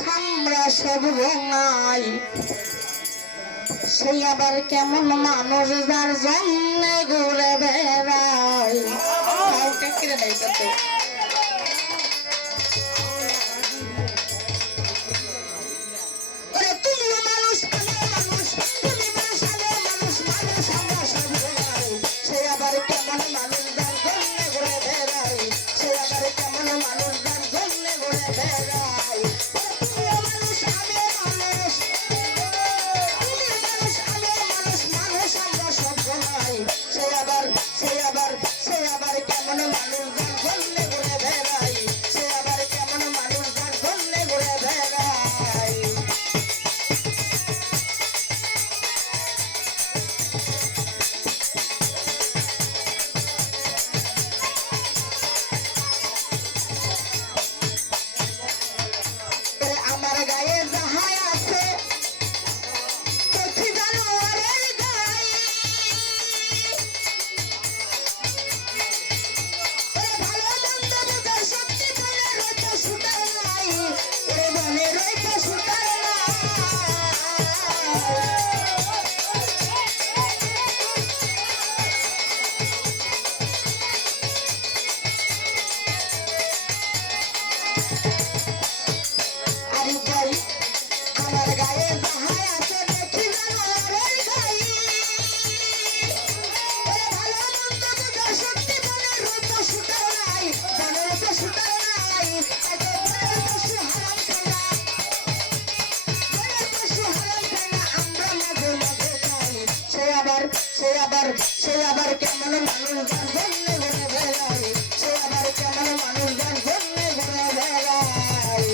আমরা সব ভাঙাই সেই আবার কেমন মানুষ যার জন্যে ঘুরে বেড়ায় কেমন মানুষ জানবেন ঘুরে বেড়ায় সে আবার কেমন মানুষ জানবেন ঘুরে বেড়ায়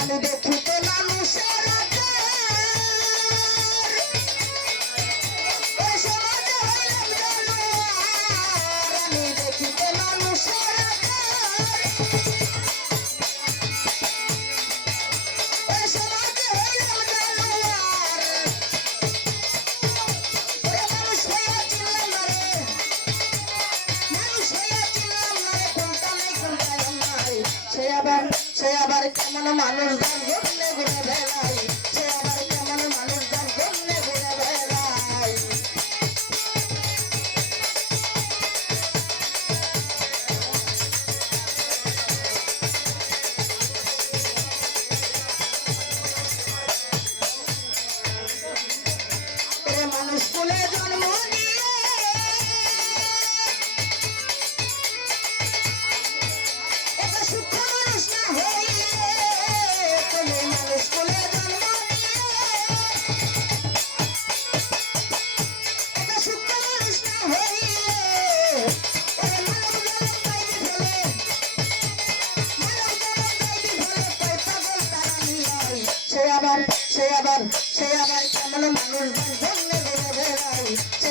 আমি দেখি তো মানুষের সে আবার কেমন মানুষ দান ঘুরলে সে আবার কেমন মানুষ দান ঘুরলে ঘুরে বেড়াই। জন্ম নিয়ে আবার সে আবার সে আবার কেমন মানুষ সে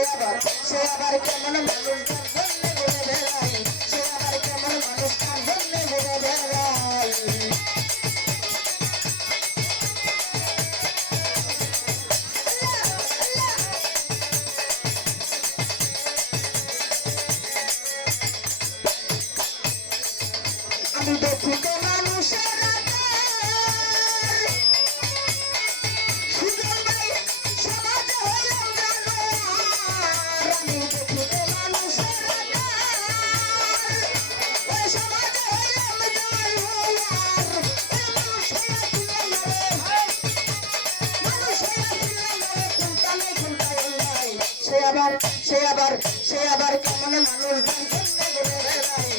Let's go. সে আবার সে আবার সে আবার কেমন মানুষ?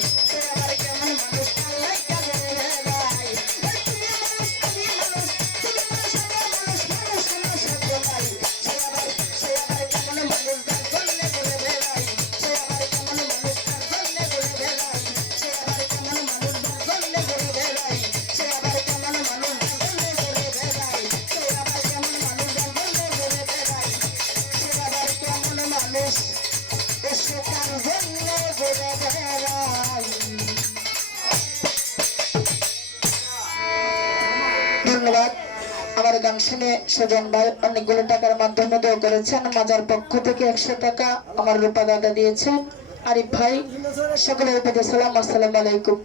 ধন্যবাদ। আমার গান শুনে সুজন ভাই অনেকগুলো টাকার মাধ্যমে দেওয়া করেছেন। মাজার পক্ষ থেকে একশো টাকা আমার রূপা দাদা দিয়েছেন। আরিফ ভাই, সকলের প্রতি সালাম, আসসালাম আলাইকুম।